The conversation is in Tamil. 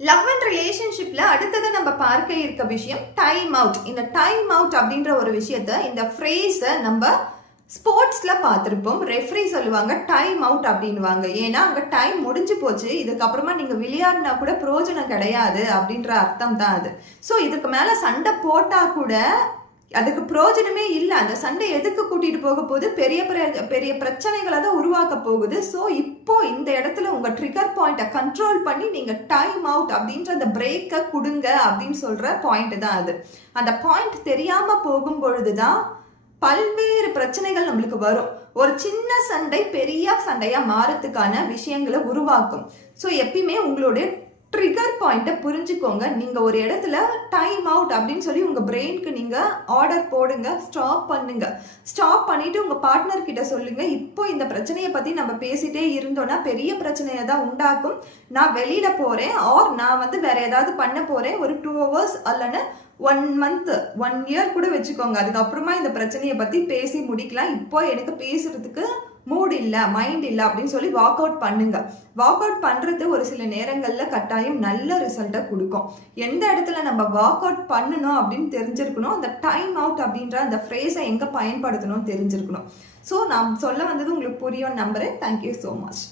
லவ் அண்ட் ரிலேஷன்ஷிப்ல அடுத்தது நம்ம பார்க்க இருக்க விஷயம் டைம் அவுட். இந்த டைம் அவுட் அப்படின்ற ஒரு விஷயத்த, இந்த ஃப்ரேஸை நம்ம ஸ்போர்ட்ஸ்ல பார்த்துருப்போம். ரெஃப்ரி சொல்லுவாங்க டைம் அவுட் அப்படின்வாங்க. ஏன்னா அங்க டைம் முடிஞ்சு போச்சு, இதுக்கப்புறமா நீங்க விளையாடினா கூட பிரயோஜனம் கிடையாது அப்படின்ற அர்த்தம் தான் அது. ஸோ இதுக்கு மேல சண்டை போட்டா கூட அதுக்கு பிரயோஜனமே இல்லை. அந்த சண்டை எதுக்கு கூட்டிட்டு போக போகுது? பெரிய பெரிய பிரச்சனைகளை தான் உருவாக்க போகுது. ஸோ இப்போ இந்த இடத்துல உங்க ட்ரிகர் பாயிண்ட்டை கண்ட்ரோல் பண்ணி நீங்க டைம் அவுட் அப்படின்ற அந்த பிரேக்கை கொடுங்க அப்படின்னு சொல்ற பாயிண்ட் தான் அது. அந்த பாயிண்ட் தெரியாம போகும் பொழுதுதான் பல்வேறு பிரச்சனைகள் நம்மளுக்கு வரும். ஒரு சின்ன சண்டை பெரிய சண்டையா மாறத்துக்கான விஷயங்களை உருவாக்கும். ஸோ எப்பயுமே உங்களுடைய ட்ரிகர் பாயிண்ட்டை புரிஞ்சுக்கோங்க. நீங்க ஒரு இடத்துல டைம் அவுட் அப்படின்னு சொல்லி உங்க பிரெயினுக்கு நீங்க ஆர்டர் போடுங்க, ஸ்டாப் பண்ணுங்க. ஸ்டாப் பண்ணிட்டு உங்க பார்ட்னர் கிட்ட சொல்லுங்க, இப்போ இந்த பிரச்சனையை பத்தி நம்ம பேசிட்டே இருந்தோம்னா பெரிய பிரச்சனையை தான் உண்டாக்கும். நான் வெளியில போறேன், ஆர் நான் வேற ஏதாவது பண்ண போறேன். ஒரு 2 hours அல்லனா 1 month 1 year கூட வச்சுக்கோங்க. அதுக்கப்புறமா இந்த பிரச்சனையை பத்தி பேசி முடிக்கலாம். இப்போ எனக்கு பேசுறதுக்கு மூட் இல்லை, மைண்ட் இல்லை அப்படின்னு சொல்லி வாக் அவுட் பண்ணுங்க. வாக் அவுட் பண்றது ஒரு சில நேரங்கள்ல கட்டாயம் நல்ல ரிசல்ட்டை கொடுக்கும். எந்த இடத்துல நம்ம வாக் அவுட் பண்ணணும் அப்படின்னு தெரிஞ்சிருக்கணும். அந்த டைம் அவுட் அப்படின்ற அந்த ஃப்ரேஸை எங்க பயன்படுத்தணும்னு தெரிஞ்சிருக்கணும். ஸோ நான் சொல்ல வந்தது உங்களுக்கு புரியும் நம்புறேன். Thank you so much.